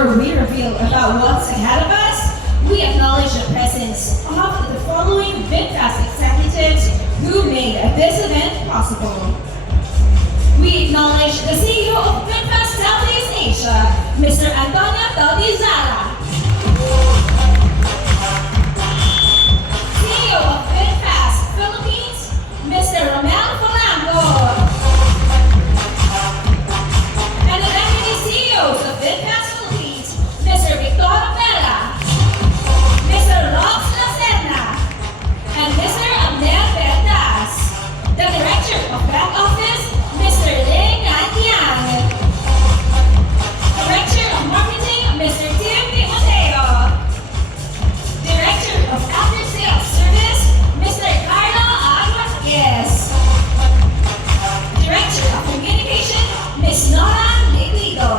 before we reveal about what's ahead of us, we acknowledge the presence of the following VinFast executives who made this event possible. We acknowledge the CEO of VinFast Southeast Asia, Mr. Antonio Tautizara. CEO of VinFast Philippines, Mr. Romel Polanco. And the Deputy CEOs of VinFast Philippines, Mr. Victor Vela, Mr. Rox Lacerna, and Mr. Abner Verdas. The Director of Back Office, Mr. Ling Kayang. Director of Marketing, Mr. Tim Timoteo. Director of After Sales Service, Mr. Carlo Aguasquez. Director of Communication, Ms. Nora Liquido.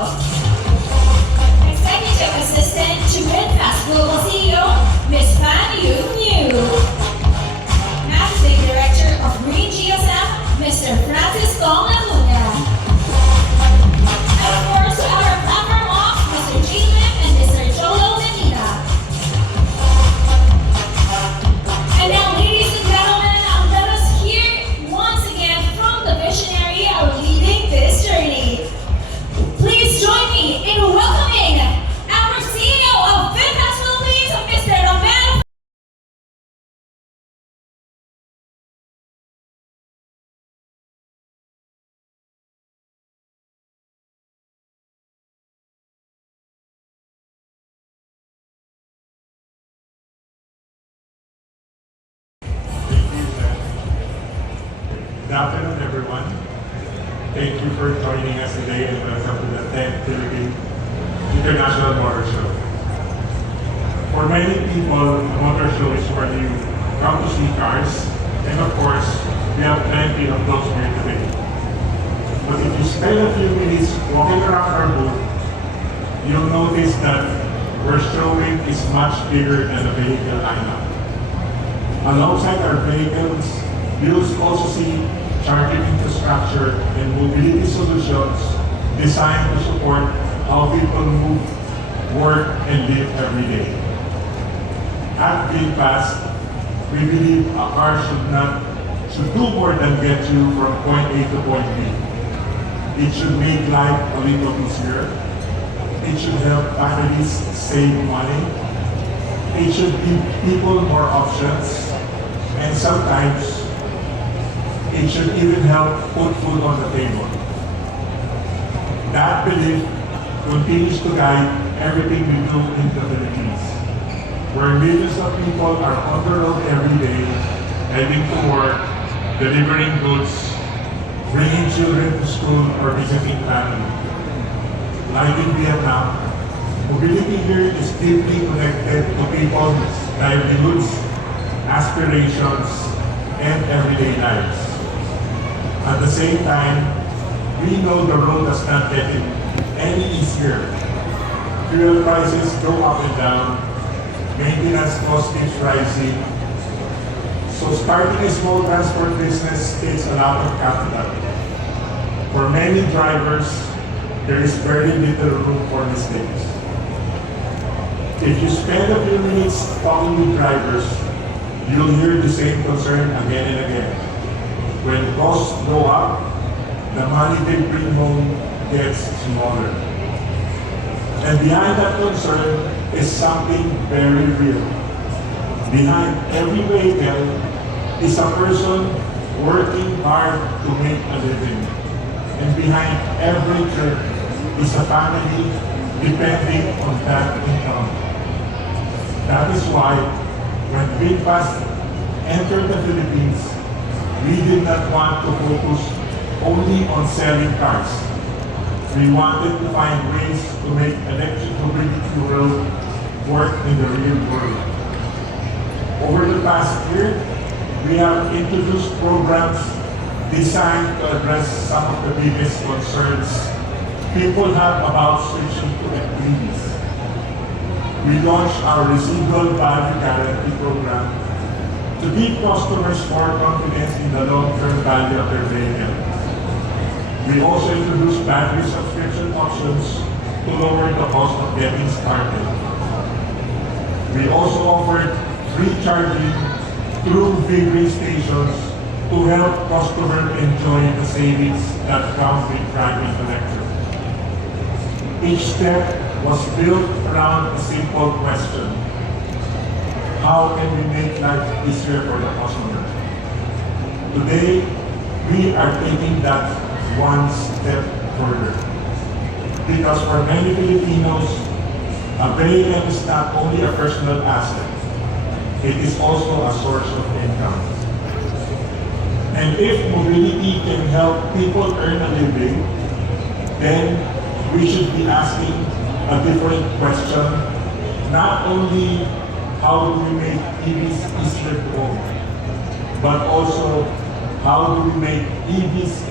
Executive Assistant to VinFast Global CEO, Ms. Fan Yu New. Managing Director of Green GSM, Mr. Francis Kong Laguna. And of course, our platform off, Mr. G. Lim and Mr. Jolo Medina. And now, ladies and gentlemen, let us hear once again from the visionary leading this journey. Please join me in welcoming our CEO of VinFast Philippines, Mr. Romel. Good afternoon, everyone. Thank you for joining us today and welcome to the 10th Philippine International Motor Show. For many people, the motor show is where you come to see cars, and of course, we have plenty of those here today. But if you spend a few minutes walking around our booth, you'll notice that we're showing is much bigger than a vehicle lineup. Alongside our vehicles, you'll also see charging infrastructure and mobility solutions designed to support how people move, work, and live every day. At VinFast, we believe a car should do more than get you from point A to point B. It should make life a little easier. It should help families save money. It should give people more options. And sometimes, it should even help put food on the table. That belief continues to guide everything we do in the Philippines, where millions of people are on the road every day, heading to work, delivering goods, bringing children to school, or visiting family. Like in Vietnam, mobility here is deeply connected to people's livelihoods, aspirations, and everyday lives. At the same time, we know the road does not get any easier. Fuel prices go up and down, maintenance cost keeps rising. So starting a small transport business takes a lot of capital. For many drivers, there is very little room for mistakes. If you spend a few minutes talking with drivers, you'll hear the same concern again and again. When costs go up, the money they bring home gets smaller. And behind that concern is something very real. Behind every vehicle is a person working hard to make a living. And behind every trip is a family depending on that income. That is why when VinFast entered the Philippines, we did not want to focus only on selling cars. We wanted to find ways to make electric mobility world work in the real world. Over the past year, we have introduced programs designed to address some of the biggest concerns people have about switching to EVs. We launched our residual value guarantee program to give customers more confidence in the long-term value of their vehicle. We also introduced battery subscription options to lower the cost of getting started. We also offered free charging through VinFast stations to help customers enjoy the savings that come with driving electric. Each step was built around a simple question: how can we make life easier for the customer? Today, we are taking that one step further. Because for many Filipinos, a vehicle is not only a personal asset, it is also a source of income. And if mobility can help people earn a living, then we should be asking a different question. Not only how do we make EVs easier to own, but also how do we make EVs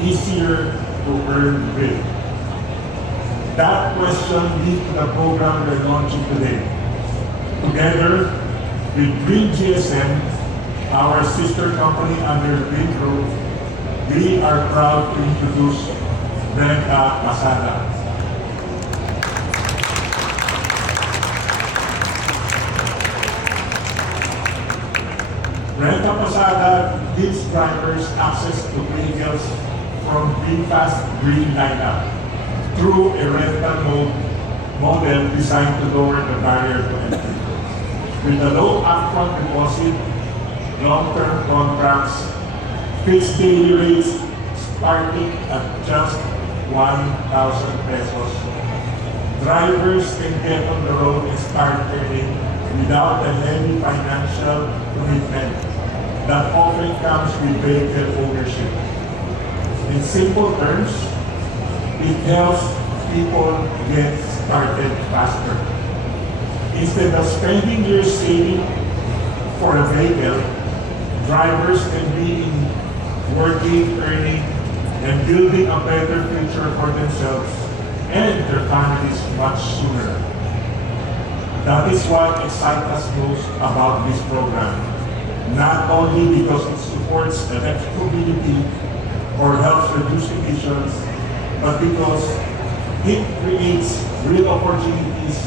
easier to earn with? That question leads to the program we're launching today. Together with Green GSM, our sister company under Green Group, we are proud to introduce RentaPasada. RentaPasada gives drivers access to vehicles from VinFast Green lineup through a rental model designed to lower the barrier to entry. With a low upfront deposit, long-term contracts, fixed daily rates starting at just 1,000 pesos, drivers can get on the road and start earning without the heavy financial commitment that often comes with vehicle ownership. In simple terms, it helps people get started faster. Instead of spending years saving for a vehicle, drivers can be in working, earning, and building a better future for themselves and their families much sooner. That is what excites us most about this program. Not only because it supports electric mobility or helps reduce emissions, but because it creates real opportunities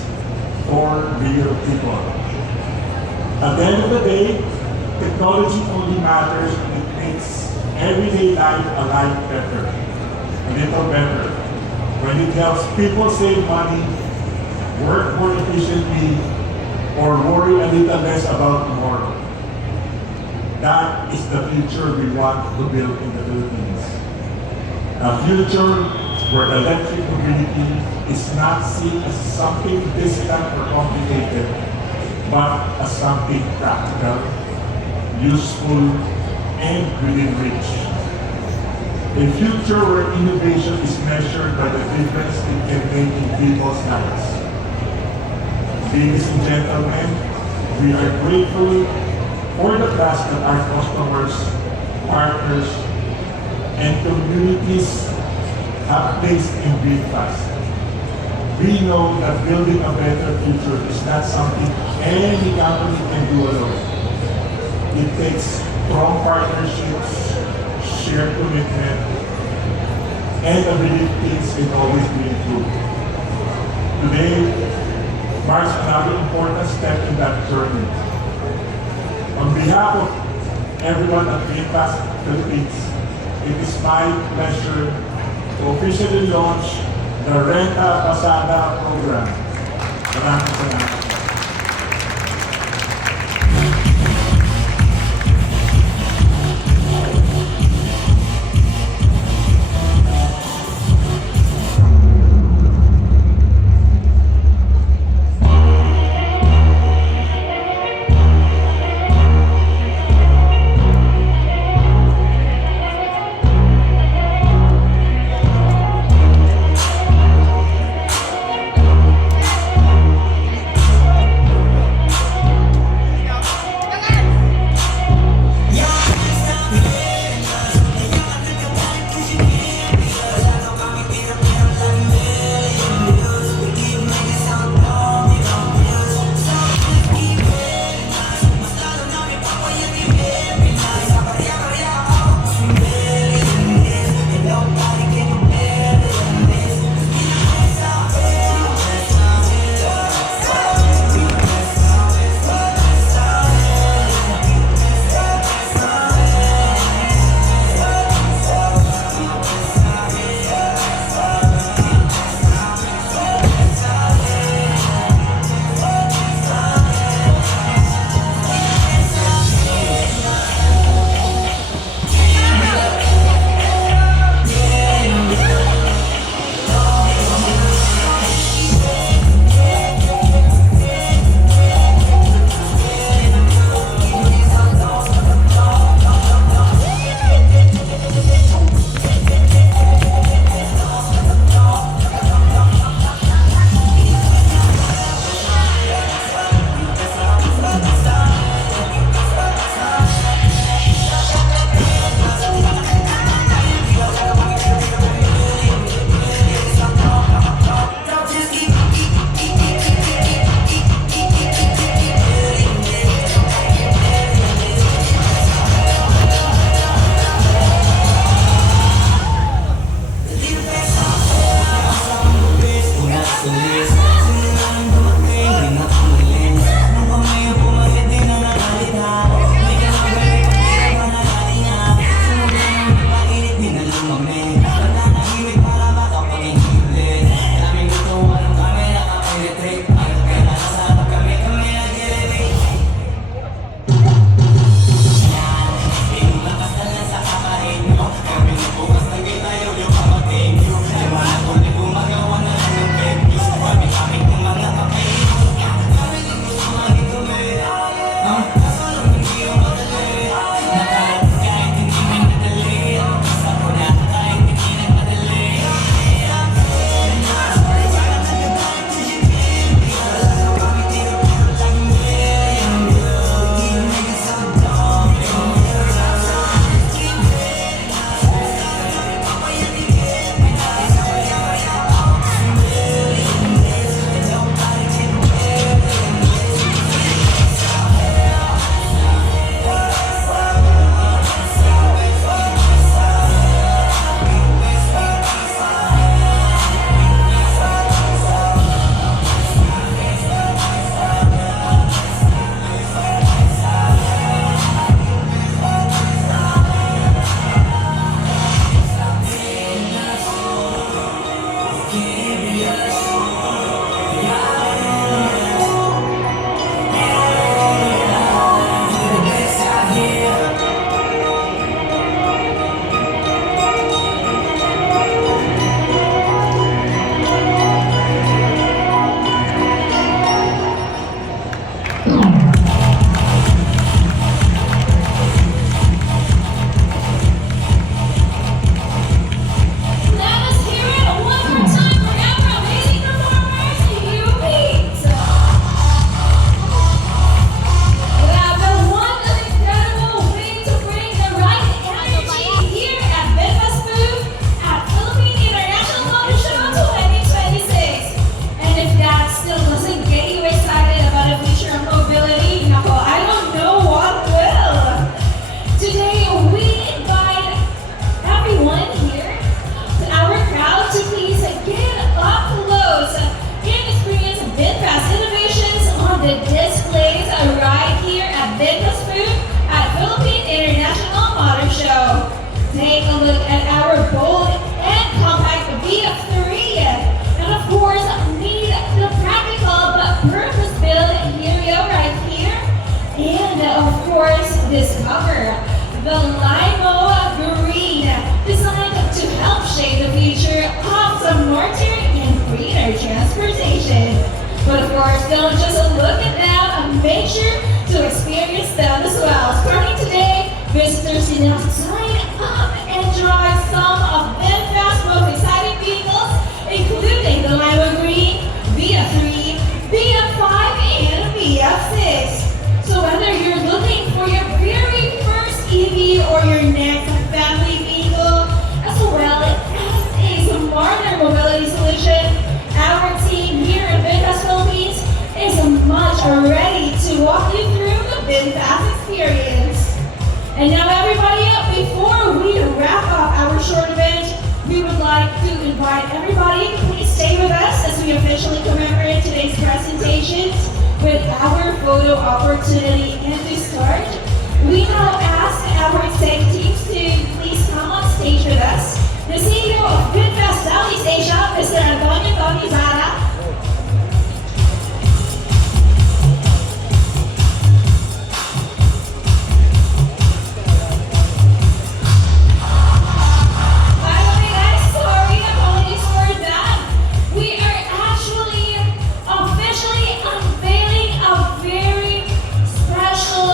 for real people. At the end of the day, technology only matters when it makes everyday life a life better, a little better. When it helps people save money, work more efficiently, or worry a little less about tomorrow. That is the future we want to build in the Philippines. A future where electric mobility is not seen as something distant or complicated, but as something practical, useful, and within reach. A future where innovation is measured by the difference it can make in people's lives. Ladies and gentlemen, we are grateful for the trust that our customers, partners, and communities have placed in VinFast. We know that building a better future is not something any company can do alone. It takes strong partnerships, shared commitment, and the belief things can always be improved. Today marks another important step in that journey. On behalf of everyone at VinFast Philippines, it is my pleasure to officially launch the RentaPasada program. Maraming salamat. But of course, don't just look at them and make sure to experience them as well. Starting today, visitors can now sign up and drive some of VinFast's most exciting vehicles, including the Lima Green, VF3, VF5, and VF6. So whether you're looking for your very first EV or your next family vehicle, as well as a smarter mobility solution, our team here at VinFast Philippines is much ready to walk you through the VinFast experience. And now everybody up, before we wrap up our short event, we would like to invite everybody to please stay with us as we officially commemorate today's presentations with our photo opportunity. And to start, we now ask our executives to please come on stage with us. The CEO of VinFast Southeast Asia, Mr. Antonio Zara. By the way, guys, sorry, apologies for that. We are actually officially unveiling a very special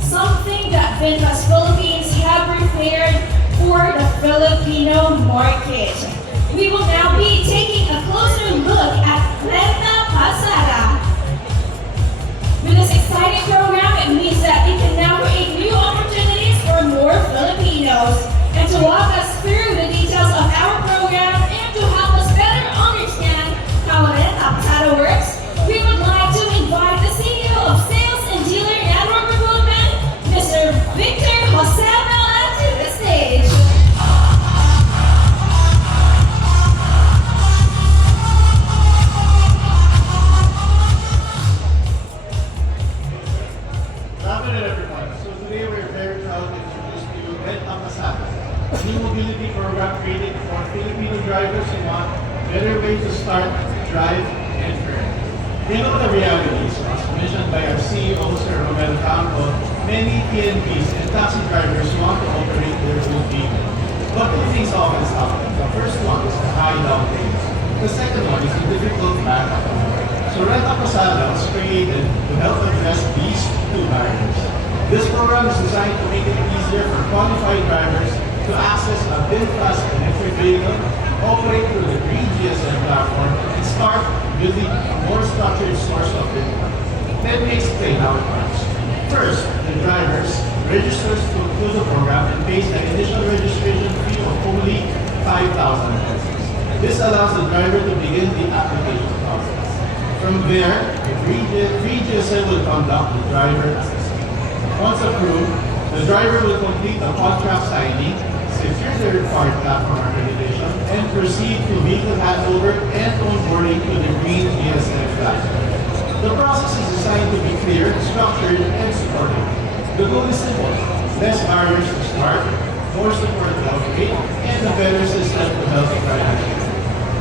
something that VinFast Philippines have prepared for the Filipino market. We will now be taking a closer look at RentaPasada. With this exciting program, it means that it can now create new opportunities for more Filipinos. And to walk us through the details of our program and to help us better understand how RentaPasada works, we would like to invite the CEO of Sales and Dealer Network Recruitment, Mr. Victor Jose Mela, to the stage. Good afternoon, everyone. So today we're very proud to introduce to you RentaPasada, a new mobility program created for Filipino drivers who want better ways to start, drive, and earn. You know the realities, as mentioned by our CEO, Sir Romel Campo, many PNPs and taxi drivers want to operate their own vehicle. But two things often stop them. The first one is the high down payments. The second one is the difficult backup. So RentaPasada was created to help address these two barriers. This program is designed to make it easier for qualified drivers to access a VinFast electric vehicle, operate through the Green GSM platform, and start building a more structured source of income. Let me explain how it works. First, the drivers registers to the program and pays an initial registration fee of only 5,000 pesos. This allows the driver to begin the application process. From there, the Green GSM will conduct the driver assessment. Once approved, the driver will complete the contract signing, secure the required platform accreditation, and proceed to vehicle handover and onboarding to the Green GSM platform. The process is designed to be clear, structured, and supportive. The goal is simple: less barriers to start, more support to operate, and a better system to help the driver.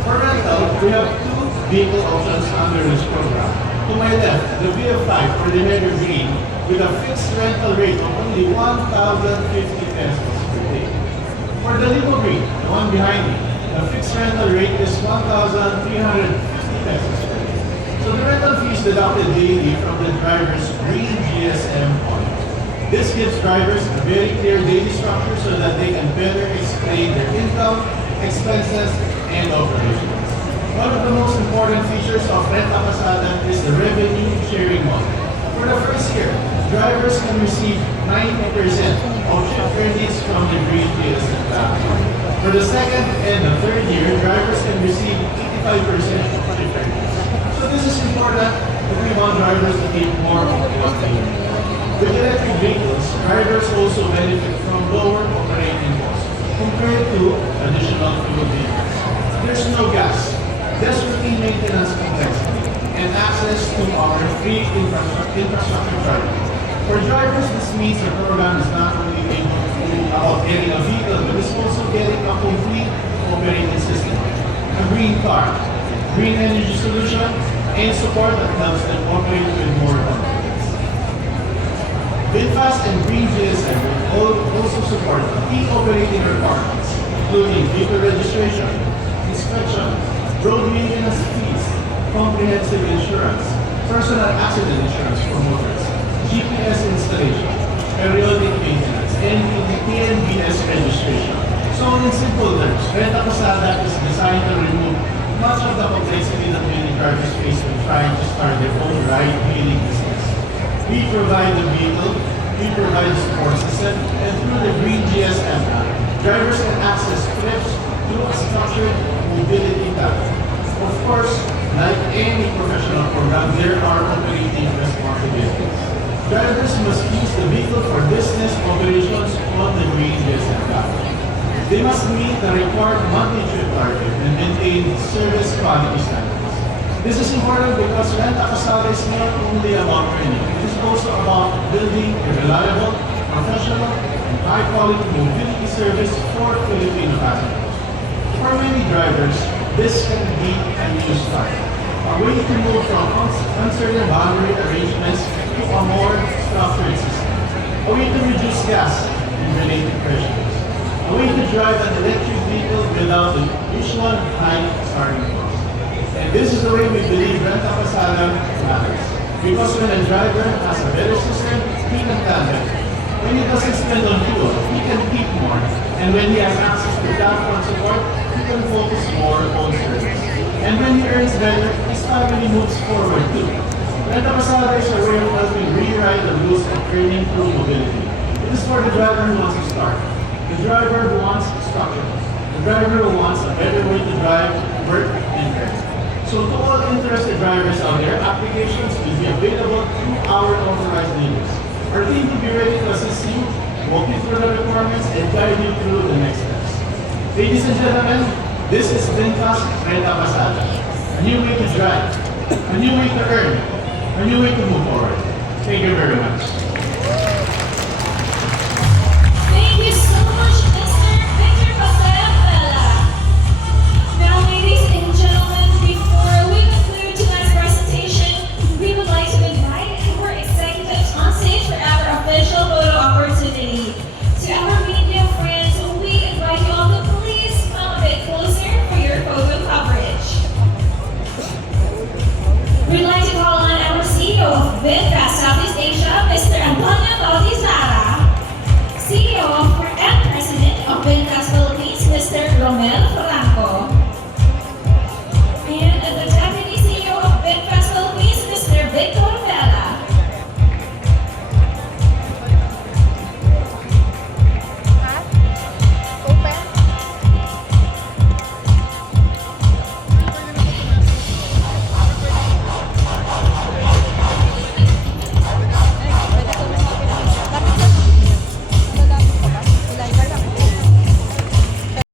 For rental, we have two vehicle options under this program. To my left, the VF5 Ordinary Green with a fixed rental rate of only 1,050 pesos per day. For the Limo Green, the one behind me, the fixed rental rate is 1,350 pesos per day. So the rental fee is deducted daily from the driver's Green GSM point. This gives drivers a very clear daily structure so that they can better explain their income, expenses, and operations. One of the most important features of RentaPasada is the revenue sharing model. For the first year, drivers can receive 90% of shift earnings from the Green GSM platform. For the second and the third year, drivers can receive 85% of shift earnings. So this is important if we want drivers to keep more of what they earn. With electric vehicles, drivers also benefit from lower operating costs compared to traditional fuel vehicles. There's no gas, less routine maintenance complexity, and access to our free infrastructure charging. For drivers, this means the program is not only about getting a vehicle, but it's also getting a complete operating system, a green car, green energy solution, and support that helps them operate with more confidence. VinFast and Green GSM will also support key operating requirements, including vehicle registration, inspection, road maintenance fees, comprehensive insurance, personal accident insurance for motorists, GPS installation, periodic maintenance, and PNBS registration. So in simple terms, RentaPasada is designed to remove much of the complexity that many drivers face when trying to start their own ride-hailing business. We provide the vehicle, we provide the support system, and through the Green GSM app, drivers can access trips through a structured mobility tab. Of course, like any professional program, there are operating responsibilities. Drivers must use the vehicle for business operations on the Green GSM app. They must meet the required monthly trip target and maintain service quality standards. This is important because RentaPasada is not only about training, it is also about building a reliable, professional, and high-quality mobility service for Filipino passengers. For many drivers, this can be a new start, a way to move from uncertain boundary arrangements to a more structured system, a way to reduce gas and related pressures, a way to drive an electric vehicle without the usual high starting cost. And this is the way we believe RentaPasada matters. Because when a driver has a better system, he can plan better. When he doesn't spend on fuel, he can keep more. And when he has access to platform support, he can focus more on service. And when he earns better, his family moves forward too. RentaPasada is a way of helping rewrite the rules of training through mobility. It is for the driver who wants to start, the driver who wants structure, the driver who wants a better way to drive, work, and earn. So to all interested drivers out there, applications will be available through our authorized dealers. Our team will be ready to assist you, walk you through the requirements, and guide you through the next steps. Ladies and gentlemen, this is VinFast RentaPasada. A new way to drive, a new way to earn, a new way to move forward. Thank you very much.